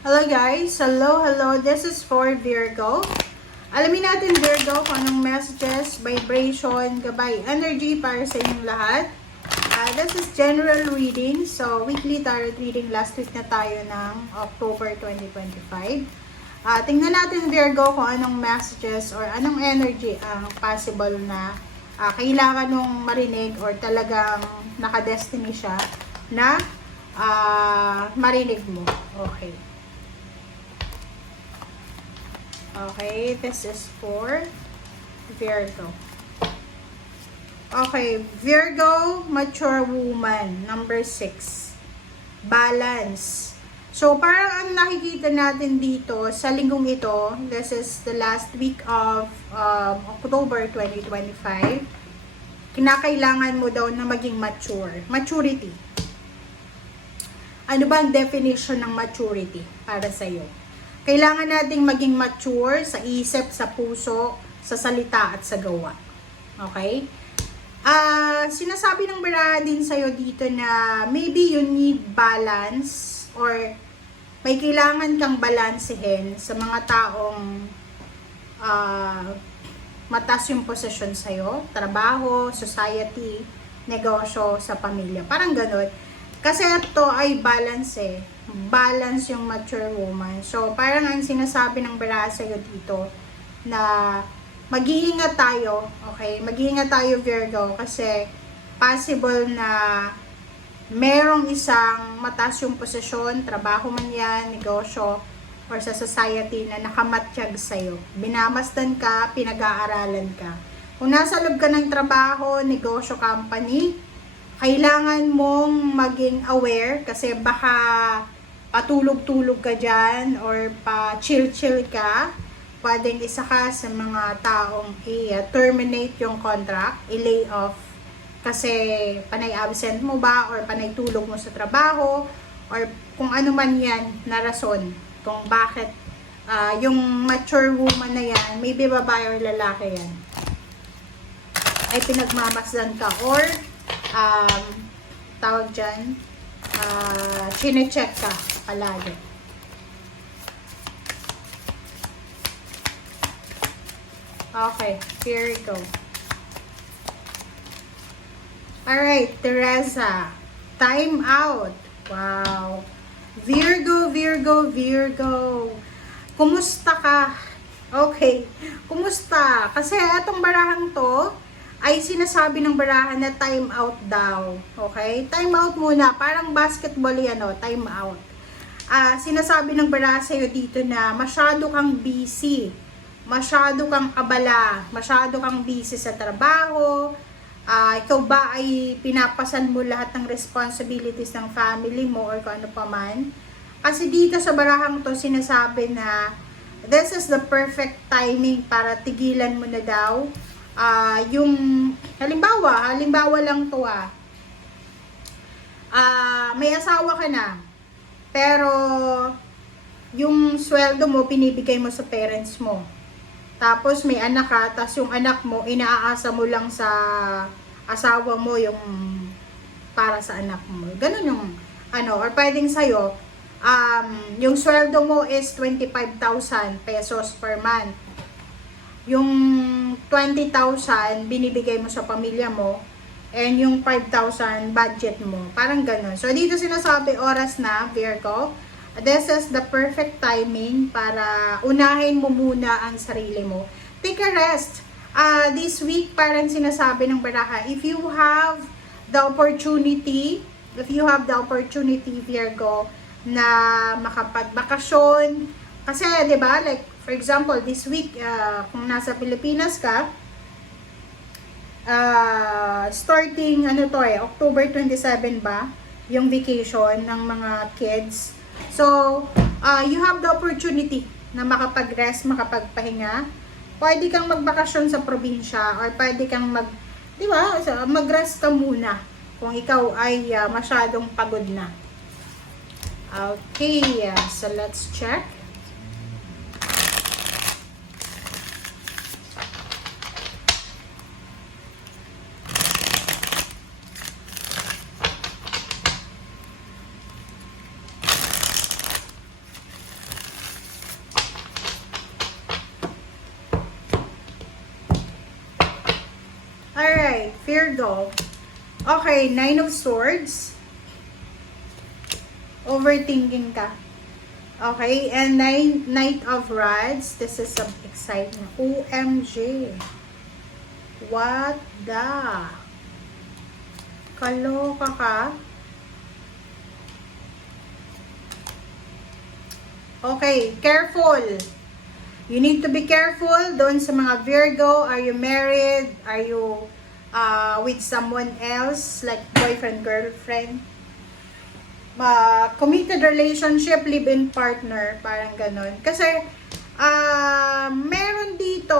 Hello guys! Hello! This is for Virgo. Alamin natin Virgo kung anong messages, vibration, gabay, energy para sa inyong lahat. This is general reading. So, weekly tarot reading. Last week na tayo ng October 2025. Tingnan natin Virgo kung anong messages or anong energy ang possible na kailangan nung marinig or talagang nakadestiny siya na marinig mo. Okay. Okay, this is for Virgo. Okay, Virgo, mature woman, number 6. Balance. So, parang ang nakikita natin dito sa linggong ito, this is the last week of October 2025, kinakailangan mo daw na maging mature. Maturity. Ano ba ang definition ng maturity para sa'yo? Kailangan nating maging mature sa isip, sa puso, sa salita at sa gawa. Okay? Sinasabi ng baraha din sa'yo dito na maybe you need balance or may kailangan kang balansehin sa mga taong mataas yung posisyon sa'yo, trabaho, society, negosyo, sa pamilya. Parang ganun. Kasi ito ay balance eh. Balance yung mature woman. So, parang ang sinasabi ng baraha sa'yo dito na mag-iingat tayo, okay? Mag-iingat tayo Virgo kasi possible na merong isang mataas yung posisyon, trabaho man yan, negosyo, or sa society na nakamatsyag sa'yo. Binamasdan ka, pinag-aaralan ka. Kung nasa loob ka ng trabaho, negosyo, company, kailangan mong maging aware kasi baka patulog-tulog ka dyan or pa-chill-chill ka. Pwedeng isa ka sa mga taong i-terminate yung contract, i-lay off kasi panay absent mo ba or panay tulog mo sa trabaho or kung ano man yan na rason kung bakit yung mature woman na yan, maybe babae or lalaki yan, ay pinagmamasdan ka or tawag dyan, chine-check ka palagi. Okay, here we go. Alright, Teresa. Time out. Wow. Virgo. Kumusta ka? Okay. Kumusta? Kasi atong barahang to ay sinasabi ng barahan na time out daw. Okay? Time out muna. Parang basketball yan, time out. Sinasabi ng baraha sa'yo dito na masyado kang busy. Masyado kang abala. Masyado kang busy sa trabaho. Ikaw ba ay pinapasan mo lahat ng responsibilities ng family mo or kung ano pa man? Kasi dito sa barahang to sinasabi na this is the perfect timing para tigilan mo na daw. Yung halimbawa lang to may asawa ka na pero yung sweldo mo pinibigay mo sa parents mo, tapos may anak ka, tapos yung anak mo inaasa mo lang sa asawa mo yung para sa anak mo, ganun yung or pwedeng sa'yo yung sweldo mo is 25,000 pesos per month. Yung 20,000 binibigay mo sa pamilya mo and yung 5,000 budget mo. Parang ganun. So, dito sinasabi oras na, Virgo. This is the perfect timing para unahin mo muna ang sarili mo. Take a rest. This week, parang sinasabi ng baraha, if you have the opportunity, Virgo, na makapagbakasyon, kasi, di ba, like, for example, this week, kung nasa Pilipinas ka, starting, October 27 ba, yung vacation ng mga kids. So, you have the opportunity na makapag-rest, makapagpahinga. Pwede kang magbakasyon sa probinsya or pwede kang mag-rest ka muna kung ikaw ay masyadong pagod na. Okay, so let's check. Virgo. Okay, Nine of Swords. Overthinking ka. Okay, and Knight of Rods. This is some excitement. OMG. What the? Kaloka ka? Okay, careful. You need to be careful doon sa mga Virgo. Are you married? Are you with someone else? Like boyfriend, girlfriend? Committed relationship, live-in partner, parang ganon. Kasi, meron dito,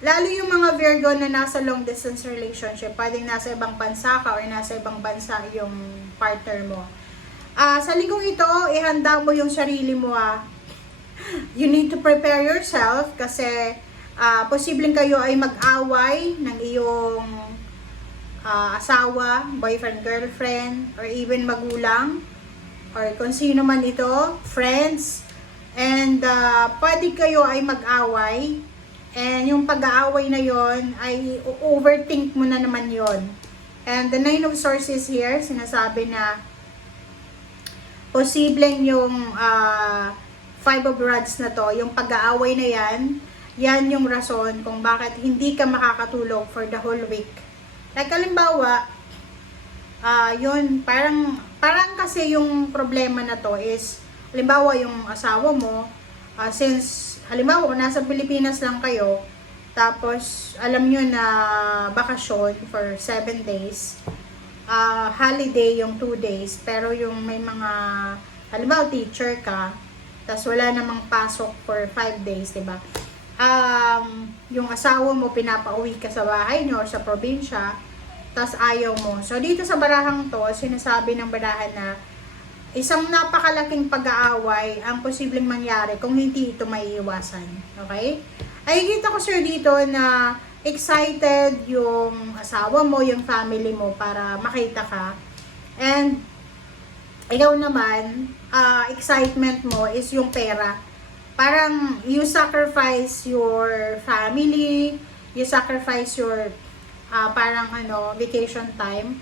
lalo yung mga Virgo na nasa long distance relationship, pwedeng nasa ibang bansa ka or nasa ibang bansa yung partner mo. Sa linggong ito, ihanda mo yung sarili mo. You need to prepare yourself kasi posibleng kayo ay mag-away ng iyong asawa, boyfriend, girlfriend, or even magulang, or kung sino man ito, friends, and pwede kayo ay mag-away, and yung pag-aaway na yon ay overthink mo na naman yon. And the Nine of Swords is here, sinasabi na posibleng yung Five of Rods na to, yung pag-aaway na yan yung rason kung bakit hindi ka makakatulog for the whole week. Like, halimbawa, yun, parang kasi yung problema na to is, halimbawa, yung asawa mo, since, halimbawa, nasa Pilipinas lang kayo, tapos, alam nyo na bakasyon for 7 days, holiday yung 2 days, pero yung may mga, halimbawa, teacher ka, tapos wala namang pasok for 5 days, diba? Yung asawa mo, pinapauwi ka sa bahay nyo or sa probinsya, tas ayaw mo. So, dito sa barahang to, sinasabi ng barahan na isang napakalaking pag-aaway ang posibleng mangyari kung hindi ito maiiwasan. Okay? Ay, kita ko sir dito na excited yung asawa mo, yung family mo para makita ka. And, ikaw naman, excitement mo is yung pera. Parang, you sacrifice your family, you sacrifice your parang vacation time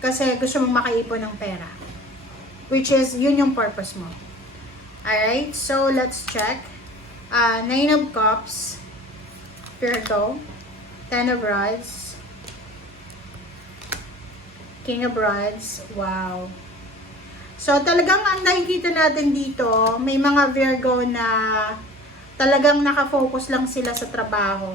kasi gusto mong makaipon ng pera, which is yun yung purpose mo. Alright, so let's check. Nine of Cups, Virgo, Ten of Rods, King of Rods. Wow. So talagang ang nakikita natin dito, may mga Virgo na talagang nakafocus lang sila sa trabaho.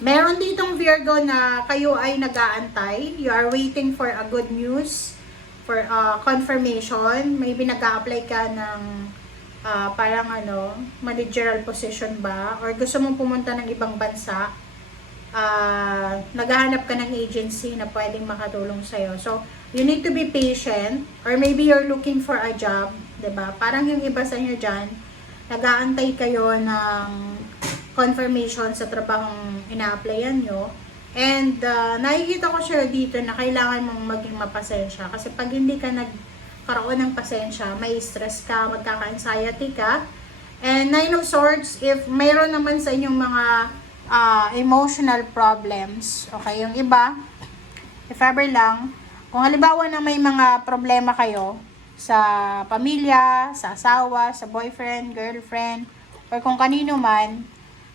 Meron ditong Virgo na kayo ay nag-aantay. You are waiting for a good news, for confirmation. Maybe nag-a-apply ka ng parang managerial position ba? Or gusto mong pumunta ng ibang bansa. Naghahanap ka ng agency na pwedeng makatulong sa'yo. So, you need to be patient. Or maybe you're looking for a job. Diba? Parang yung iba sa inyo dyan, nag-aantay kayo ng confirmation sa trabahong ina-applyan nyo. And nakikita ko siya dito na kailangan mong maging mapasensya. Kasi pag hindi ka nagkaroon ng pasensya, may stress ka, magkaka-anxiety ka. And Nine of Swords, if mayroon naman sa inyong mga emotional problems, okay, yung iba, if ever lang, kung halimbawa na may mga problema kayo sa pamilya, sa asawa, sa boyfriend, girlfriend, or kung kanino man,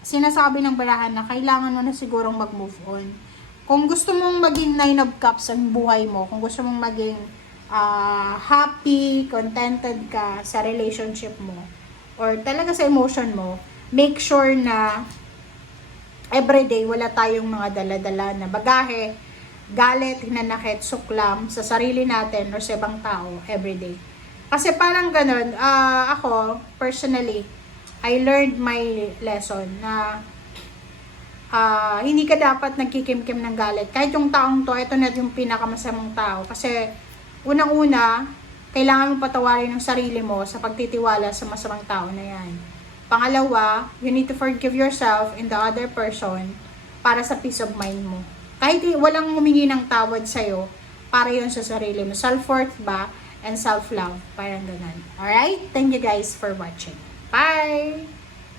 sinasabi ng barahan na kailangan mo na sigurong mag-move on. Kung gusto mong maging Nine of Cups ang buhay mo, kung gusto mong maging happy, contented ka sa relationship mo, or talaga sa emotion mo, make sure na everyday wala tayong mga dala-dala na bagahe, galit, hinanakit, suklam sa sarili natin or sa ibang tao everyday. Kasi parang ganun, ako, personally, I learned my lesson na hindi ka dapat nagkikimkim ng galit. Kahit yung taong to, ito na yung pinakamasamang tao. Kasi unang-una, kailangan mo patawarin ng sarili mo sa pagtitiwala sa masamang tao na yan. Pangalawa, you need to forgive yourself and the other person para sa peace of mind mo. Kahit walang humingi ng tawad sa'yo, para yun sa sarili mo. Self-worth ba and self-love. Parang ganun. Alright? Thank you guys for watching. Bye!